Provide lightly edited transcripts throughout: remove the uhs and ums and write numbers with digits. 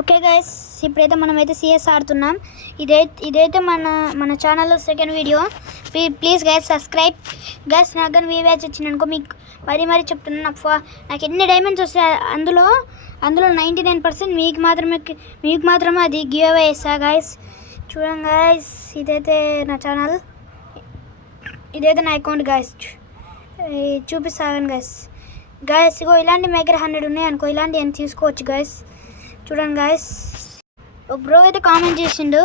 Okay guys, ఇప్పుడైతే మనమైతే CS ఆడుతున్నాం. ఇదైతే మన ఛానల్లో second video. Please guys subscribe guys. నాకు కానీ వీవ్యాచ్ వచ్చిందనుకో మీకు మరీ చెప్తున్నాను. నాకు ఎన్ని డైమండ్స్ వస్తాయి అందులో 99% మీకు మాత్రమే అది గివ్ అవే ఇస్తా గైస్. చూడండి గైస్, ఇదైతే నా ఛానల్, ఇదైతే నా అకౌంట్ గైస్. చూపిస్తాను గైస్. ఇగో ఇలాంటి మీ దగ్గర 100 ఉన్నాయి అనుకో, ఇలాంటి అని తీసుకోవచ్చు గైస్. చూడండి గైస్, ఒక బ్రో అయితే కామెంట్ చేసిండు,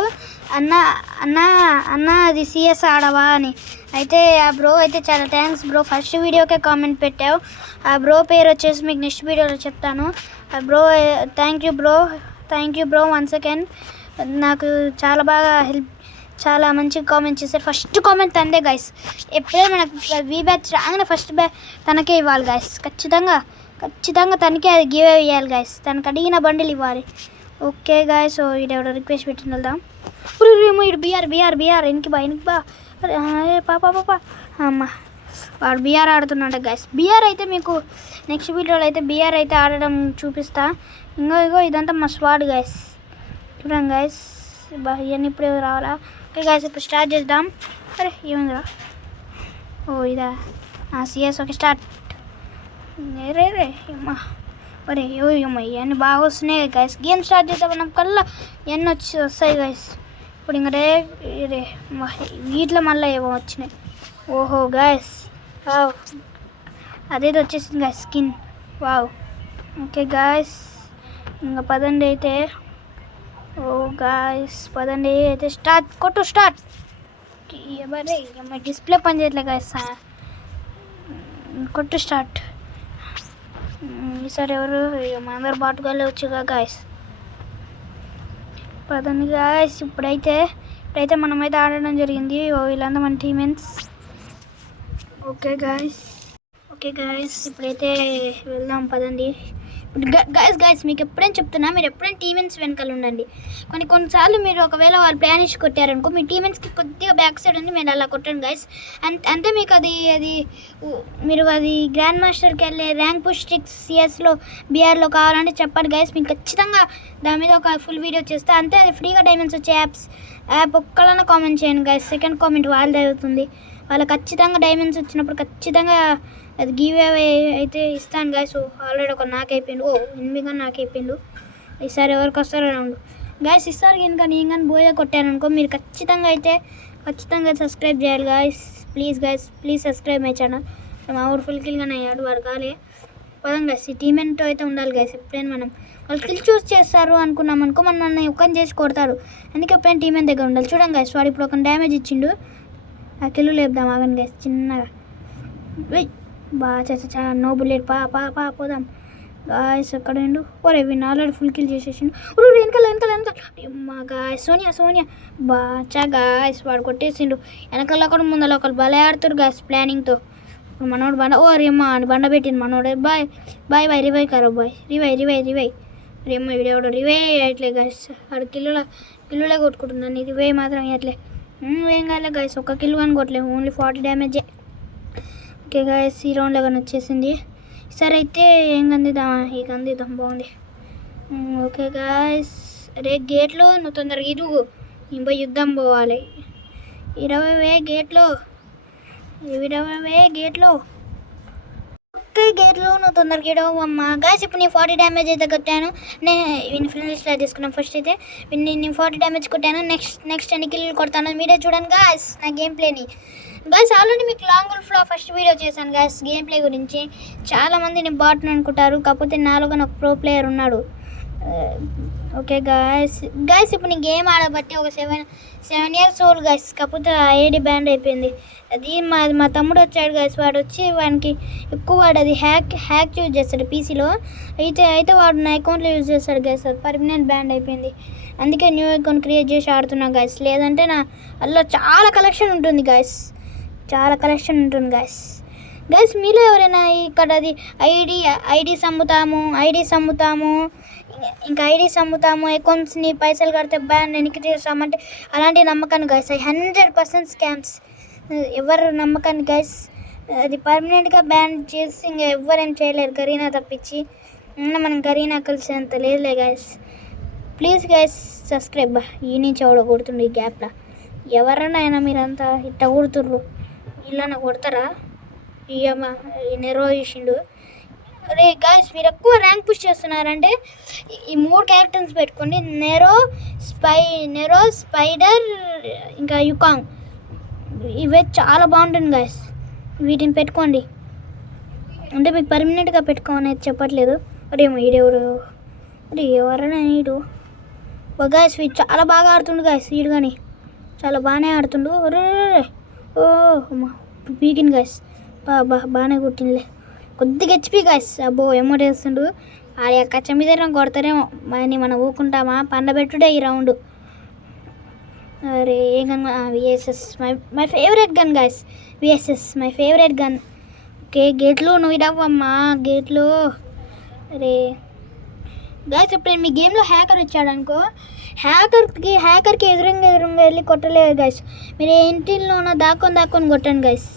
అన్న అది సిఎస్ ఆడవా అని. అయితే ఆ బ్రో అయితే చాలా థ్యాంక్స్ బ్రో, ఫస్ట్ వీడియోకే కామెంట్ పెట్టావు. ఆ బ్రో పేరు వచ్చేసి మీకు నెక్స్ట్ వీడియోలో చెప్తాను. ఆ bro thank you bro once again. నాకు చాలా బాగా చాలా మంచిగా కామెంట్ చేశారు. ఫస్ట్ కామెంట్ తందే గైస్. ఎప్పుడైనా మనకు వీబ్యాచ్ రాగానే ఫస్ట్ తనకే ఇవ్వాలి గైస్. ఖచ్చితంగా తనకే అది గివ్ ఇవ్వాలి గైస్. తనకు అడిగిన బండిలు ఇవ్వాలి. ఓకే గాయస్, సో ఇది ఎవడో రిక్వెస్ట్ పెట్టి వెళ్దాం. ఏమో ఇటు బిఆర్ ఎనికి బా పాప అమ్మ, వాడు బిఆర్ ఆడుతున్నాడు గైస్. బిఆర్ అయితే మీకు నెక్స్ట్ వీడియోలో అయితే బిఆర్ అయితే ఆడడం చూపిస్తా. ఇగో ఇదంతా మా స్వాడ్ గైస్. చూడండి గైస్, ఇవన్నీ ఇప్పుడు రావాలా. ఓకే గైస్, ఇప్పుడు స్టార్ట్ చేద్దాం. అరే ఏముందిరా, ఓ ఇదా సిఎస్. Okay start. రే అమ్మా, ఒరే అమ్మ, ఇవన్నీ బాగా వస్తున్నాయి గైస్. గేమ్ స్టార్ట్ చేద్దాం కల్లా ఇవన్నీ వస్తాయి గైస్. ఇప్పుడు ఇంకా రే వీటిలో మళ్ళీ ఏమో వచ్చినాయి. ఓహో గైస్, వావ్, అదైతే వచ్చేసింది guys skin. Wow. Okay guys, ఇంకా పదండి అయితే. ఓ గాయస్ పదండి అయితే, స్టార్ట్. డిస్ప్లే పని చేయట్లేదు గైస్. కొట్టు స్టార్ట్. ఈసారి ఎవరు మా అందరు బాటుగాలే వచ్చుగా గాయస్. పదండి గాయస్. ఇప్పుడైతే మనమైతే ఆడడం జరిగింది. వీళ్ళంతా మన టీమెన్స్. ఓకే గాయస్, ఇప్పుడైతే వెళ్దాం పదండి. గాయస్ మీకు ఎప్పుడైనా చెప్తున్నా, మీరు ఎప్పుడైనా టీమెన్స్ వెనకాల ఉండండి. కొన్నిసార్లు మీరు ఒకవేళ వాళ్ళు ప్లాన్ ఇచ్చి కొట్టారనుకో, మీ టీమెన్స్కి కొద్దిగా బ్యాక్ సైడ్ ఉంది, మీరు అలా కొట్టండి గైస్. అంతే మీకు అది మీరు అది గ్రాండ్ మాస్టర్కి వెళ్ళే ర్యాంక్ పుష్ ట్రిక్స్ సిఎస్లో బిఆర్లో కావాలంటే చెప్పండి గైస్. మీకు ఖచ్చితంగా దాని మీద ఒక ఫుల్ వీడియో చేస్తే. అంతే, అది ఫ్రీగా డైమండ్స్ వచ్చే యాప్ ఒక్కళ్ళన్నా కామెంట్ చేయండి గైస్. సెకండ్ కామెంట్ వాళ్ళది అవుతుంది. వాళ్ళకి ఖచ్చితంగా డైమండ్స్ వచ్చినప్పుడు ఖచ్చితంగా అది గివ్ అవే అయితే ఇస్తాను గైస్. ఆల్రెడీ ఒక నాకు అయిపోయిండు. 8 నాకు అయిపోయిండు. ఈసారి ఎవరికి వస్తారో రౌండ్ గైస్. ఈసారి కనుక నేను కానీ బోయే కొట్టాను అనుకో, మీరు ఖచ్చితంగా సబ్స్క్రైబ్ చేయాలి guys. Please subscribe my channel. మా ఊరు ఫుల్ కిల్గానే అయ్యాడు వాడు కాలే. పదం గైస్, ఈ టీమెంట్ అయితే ఉండాలి గైస్. ఎప్పుడైనా మనం వాళ్ళు కిల్ చూస్ చేస్తారు అనుకున్నాం అనుకో, మనల్ని ఒక్కని చేసి కొడతారు. అందుకే ఎప్పుడైనా టీమెంట్ దగ్గర ఉండాలి. చూడండి గైస్, వాడు ఇప్పుడు ఒక డ్యామేజ్ ఇచ్చిండు. ఆ కిల్లు లేపుదాం ఆగండి గైస్ చిన్నగా. బాగా చేస్తా, నో బుల్లెట్. పోదాం గాయస్. ఎక్కడ ఉండు? ఒరే వీడిని ఆల్రెడీ ఫుల్ కిల్ చేసేసిండు. వెనకాల అమ్మా గాయస్. సోనియా బాచా గాయస్, వాడు కొట్టేసిండు. వెనకాల ఒకడు ముందర ఒకరు భలే ఆడుతారు గాయస్ ప్లానింగ్తో. మనోడు రేమ్మా అని బండ పెట్టింది మనోడే. బాయ్ రివై కరో బాయ్. రివై రేమ్మా వీడేవాడు రివై అట్లే గాయస్. వాడు కిల్లులే కొట్టుకుంటున్నాను. రివై మాత్రం అట్లే ఏం కాలే గాయస్. ఒక్క కిల్లు కానీ కొట్టలేము, ఓన్లీ 40 డ్యామేజే. ఓకే గాయస్, ఈ రౌండ్లో కానీ వచ్చేసింది. సరే అయితే ఏం కందిద్దామా? ఈ కందిద్దాం, బాగుంది. ఓకే గాయస్, రే గేట్లో నువ్వు తొందరగా ఇరుగు, ఇంకో యుద్ధం పోవాలి. 20 గేట్లో. ఓకే గేట్లో నువ్వు తొందరగా ఇడవు అమ్మా. గాయస్, ఇప్పుడు నేను 40 డ్యామేజ్ అయితే కొట్టాను. నేను ఫినిష్ స్టార్ట్ చేసుకున్నాను. ఫస్ట్ అయితే నేను 40 డ్యామేజ్ కొట్టాను. నెక్స్ట్ ఎన్ని కిల్లు కొడతాను మీరే చూడండి గాయస్ నా గేమ్ ప్లేని. గాయస్ ఆల్రెడీ మీకు లాంగ్ ఉల్ఫ్లో ఫస్ట్ వీడియో చేశాను గాయస్ గేమ్ ప్లే గురించి. చాలామంది నేను బాట్ని అనుకుంటారు, కాకపోతే నాలో కానీ ఒక ప్రో ప్లేయర్ ఉన్నాడు. ఓకే గాయస్, ఇప్పుడు నేను గేమ్ ఆడబట్టి ఒక 7 years old గాయస్. కాకపోతే ఐడి బ్యాండ్ అయిపోయింది. అది మా తమ్ముడు వచ్చాడు గాయస్. వాడు వచ్చి వాడికి ఎక్కువ వాడు అది హ్యాక్ యూజ్ చేస్తాడు పీసీలో. అయితే వాడు నా అకౌంట్లో యూజ్ చేస్తాడు గాయస్. అది పర్మనెంట్ బ్యాండ్ అయిపోయింది. అందుకే న్యూ అకౌంట్ క్రియేట్ చేసి ఆడుతున్నాను గాయస్. లేదంటే నా అందులో చాలా కలెక్షన్ ఉంటుంది గాయస్. గైస్ మీలో ఎవరైనా ఇక్కడ అది ఐడీస్ అమ్ముతాము, ఇంకా ఐడీస్ అమ్ముతాము, అకౌంట్స్ని పైసలు కడితే బ్యాన్ వెనక్కి తీస్తామంటే అలాంటి నమ్మకాన్ని గైస్. 100% స్కామ్స్. ఎవరు నమ్మకాన్ని గైస్. అది పర్మనెంట్గా బ్యాన్ చేసి ఇంకా ఎవరేం చేయలేరు, గరీనా తప్పించి. మనం గరీనా కలిసేంత లేదులే గైస్. Please guys subscribe. ఈ నుంచి ఎవడో కొడుతుండు ఈ గ్యాప్లో. ఎవరన్నా అయినా మీరంతా ఇట్ట కొడుతుర్రు, ఇళ్ళన్నా కొడతారా? ఇయ్యమ్మ ఈ నెరో చేసిండు. అరే గాయస్ మీరు ఎక్కువ ర్యాంక్ పుష్ చేస్తున్నారంటే ఈ 3 క్యారెక్టర్స్ పెట్టుకోండి. నెరో, స్పైడర్, ఇంకా యుకాంగ్. ఇవే చాలా బాగుంటుంది గాయస్. వీటిని పెట్టుకోండి. అంటే మీకు పర్మనెంట్గా పెట్టుకోమనేది చెప్పట్లేదు. అరేమో ఈడెవరు, అరే ఎవరైనా ఈడు. గాయస్ వీడు చాలా బాగా ఆడుతుండు గాయస్. ఈడు కానీ చాలా బాగానే ఆడుతుండు. అరే ఓ పీకిన్ గాయస్. బాగానే కొట్టిందిలే. కొద్దిగా హెచ్పి గాయస్. అబ్బో ఎమోట్ వేస్తుండు. ఆడ కచ్చ మీద కొడతారేమో అని మనం ఊకుంటామా? పండబెట్టుడే ఈ రౌండ్. అరే ఏ gun? VSS my favourite gun guys. VSS my favourite gun. Okay గేట్లు నువ్వు ఇడవమ్మా గేట్లు. అరే గాయస్ ఇప్పుడు మీ గేమ్లో హ్యాకర్ వచ్చాడనుకో, హ్యాకర్కి ఎదురుగా వెళ్ళి కొట్టలేదు గాయస్. మీరు ఇంటిలోనో దాక్కొని కొట్టాను గాయస్.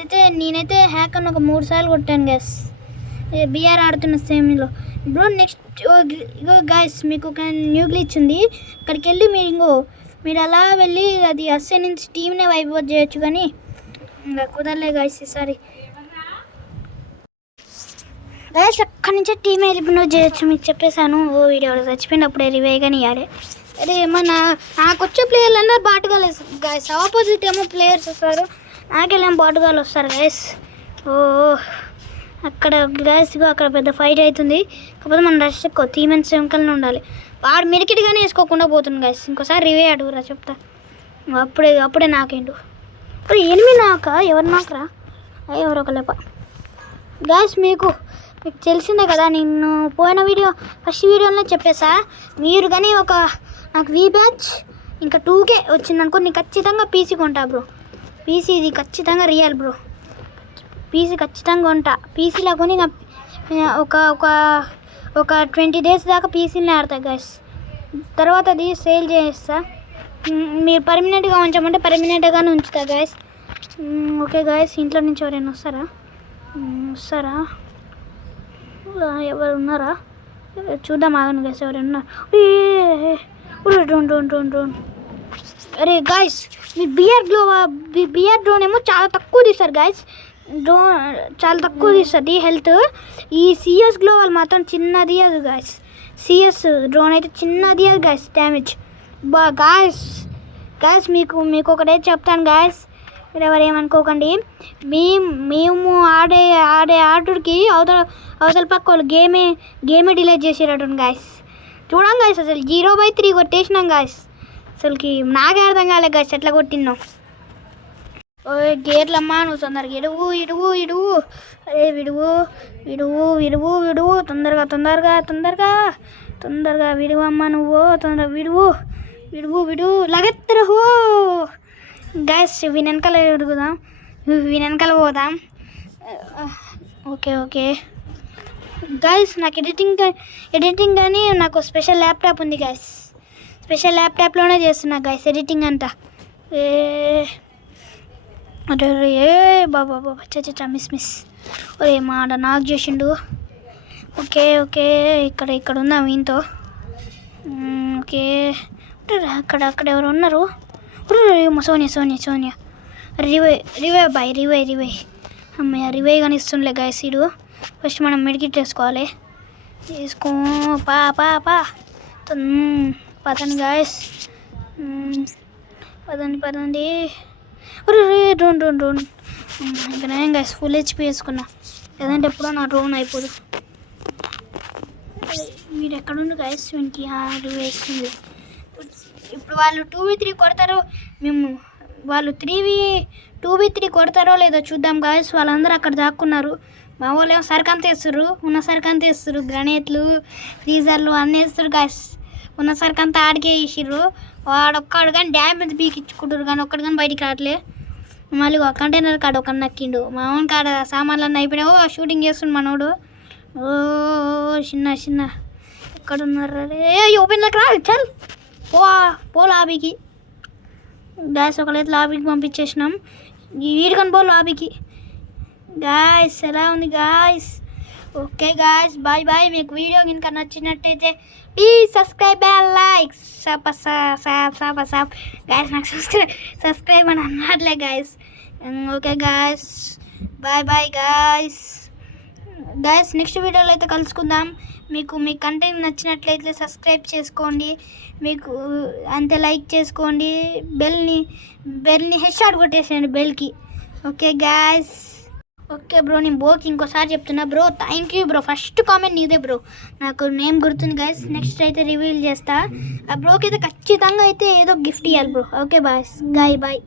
అయితే నేనైతే హ్యాకర్ని ఒక 3 సార్లు కొట్టాను గాయస్. బిఆర్ ఆడుతున్న సేమ్లో. బ్రో నెక్స్ట్ ఇగో గాయస్ మీకు ఒక న్యూ గ్లిచ్ ఉంది. అక్కడికి వెళ్ళి మీరు అలా వెళ్ళి అది అస్సే నుంచి టీమ్నే వైప్ అవుట్ చేయొచ్చు, కానీ ఇంకా కుదరలే గాయస్ ఈసారి. గాయస్ అక్కడి నుంచే టీమ్ ఎలిమినేట్ చేయొచ్చు మీకు చెప్పేశాను. వీడియోలో చచ్చిపోయినప్పుడే రివే కానీ ఇవ్వాలి. అదే నాకు వచ్చే ప్లేయర్లు అందరూ బాటుగాలు గాయస్. ఆపోజిట్ ఏమో ప్లేయర్స్ వస్తారు, నాకెళ్ళేమో బాటుగాలు వస్తారు గాయస్. అక్కడ గాయస్గా అక్కడ పెద్ద ఫైట్ అవుతుంది. కాకపోతే మన రష్ ఎక్కువ టీమెన్స్ వెంకల్ని ఉండాలి. వాడు మిరికిటిగానే వేసుకోకుండా పోతుంది గాయస్. ఇంకోసారి రివే అడుగురా చెప్తా. అప్పుడే నాకేండు. ఇప్పుడు ఎనిమి నాక ఎవరు నాకరా? ఎవరో ఒక లేప గాయస్. మీకు తెలిసిందే కదా, నేను పోయిన ఫస్ట్ వీడియోలోనే చెప్పేసా. మీరు కానీ నాకు వీ బ్యాచ్ ఇంకా 2K వచ్చిందనుకో నేను ఖచ్చితంగా పీసీ కొంటా బ్రో. పీసీ ఇది ఖచ్చితంగా రియల్ బ్రో. పీసీ ఖచ్చితంగా కొంటా. పీసీలో కొని ఒక 20 days దాకా పీసీని ఆడతా గాయస్. తర్వాత అది సేల్ చేస్తా. మీరు పర్మనెంట్గా ఉంచమంటే పర్మనెంట్గానే ఉంచుతా గాయస్. ఓకే గాయస్ ఇంట్లో నుంచి ఎవరైనా వస్తారా? ఎవరు ఉన్నారా చూద్దాం, ఆగను గాయస్. ఎవరైనా డ్రోన్. అరే గాయస్ మీ బిఆర్ డ్రోన్ ఏమో చాలా తక్కువ తీస్తారు గాయస్. చాలా తక్కువ తీస్తుంది హెల్త్. ఈ సిఎస్ గ్లో వాళ్ళు మాత్రం చిన్నది అది గాయస్. సిఎస్ డ్రోన్ అయితే చిన్నది అది గాయస్ డ్యామేజ్. గాయస్ మీకు ఒకటే చెప్తాను గాయస్, మీరు ఎవరేమనుకోకండి. మేము ఆడే ఆటకి అవతల పక్క వాళ్ళు గేమే డిలీట్ చేసేటట్టు గాయస్. చూడండి గాయస్ అసలు 0/3 కొట్టేసినాం గాయస్. అసలుకి నాకే అర్థం కాలే గాయస్ ఎట్లా కొట్టినాం. గేర్లమ్మా నువ్వు తొందరగా ఇడువు. అరే విడువు తొందరగా విడువు అమ్మా నువ్వు. తొందరగా విడువు లగెత్తరహో గాయస్. వెనకాల అడుగుదాం, వెనకాల పోదాం. ఓకే గాయస్ నాకు ఎడిటింగ్ కానీ నాకు స్పెషల్ ల్యాప్టాప్ ఉంది గాయస్. స్పెషల్ ల్యాప్టాప్లోనే చేస్తున్నా గాయస్ ఎడిటింగ్ అంతా. అరే బాబా చచ్చా మిస్. ఒరే మాట నాకు చేసిండు. ఓకే ఇక్కడ ఉందా వీంతో. ఓకే అక్కడ ఎవరు ఉన్నారు? సోనియా రివే బాయ్ రివే అమ్మయ్య రివే కానీ ఇస్తుండలే గాయస్. సీడు ఫస్ట్ మనం మెడికిట్ వేసుకోవాలి. తీసుకో పా పదండి గాయస్. పదండి. డ్రోన్ ఇంకా నేను గాయస్ ఫుల్ HP వేసుకున్నా, లేదంటే ఎప్పుడో నా డ్రోన్ అయిపోదు. మీరు ఎక్కడుండు గాయస్? వీనికి వేస్తుంది. ఇప్పుడు వాళ్ళు 2v3 కొడతారో వాళ్ళు 2v3 కొడతారో లేదో చూద్దాం గాయస్. వాళ్ళందరూ అక్కడ దాక్కున్నారు. మా వాళ్ళు ఏమో సరికంత వేస్తారు, ఉన్న సరికంత వేస్తారు. గ్రనేట్లు ఫ్రీజర్లు అన్నీ వేస్తారు గాయస్. ఉన్న సరికంతా ఆడికే వేసిర్రు. వాడొక్కడు కానీ డ్యామేజ్ పీకించుకుంటారు, కానీ ఒక్కడు కానీ బయటికి రావట్లే. మళ్ళీ ఒక కంటైనర్ కాడ ఒక నక్కిండు. మా ఓన్ కాడ సామాన్లన్నీ అయిపోయినావు. షూటింగ్ చేస్తుండు మనోడు. చిన్న ఎక్కడున్నారు? ఓపెన్లోకి రా చల్ పో లాబీకి. గ్యాస్ ఒకళ్ళైతే లాబీకి పంపించేసినాం. వీడికని పో లాబీకి. గాయస్ ఎలా ఉంది guys? Okay guys bye bye. మీకు వీడియో కనుక నచ్చినట్టయితే please subscribe and like guys. నాకు సబ్స్క్రైబ్ అని అన్నట్లే guys. Okay guys bye bye guys. Next వీడియోలో అయితే కలుసుకుందాం. మీ కంటెంట్ నచ్చినట్లయితే సబ్స్క్రైబ్ చేసుకోండి, మీకు అంతే లైక్ చేసుకోండి, బెల్ని హెడ్ షాట్ కొట్టేసేయండి బెల్కి. Okay guys. ఓకే బ్రో, నేను బ్రోకి ఇంకోసారి చెప్తున్నా bro, thank you bro. First comment నీదే బ్రో, నాకు నేమ్ గుర్తుంది గాయస్. నెక్స్ట్ అయితే రివీల్ చేస్తా. ఆ బ్రోకి అయితే ఖచ్చితంగా అయితే ఏదో గిఫ్ట్ ఇవ్వాలి బ్రో. Okay bye bye.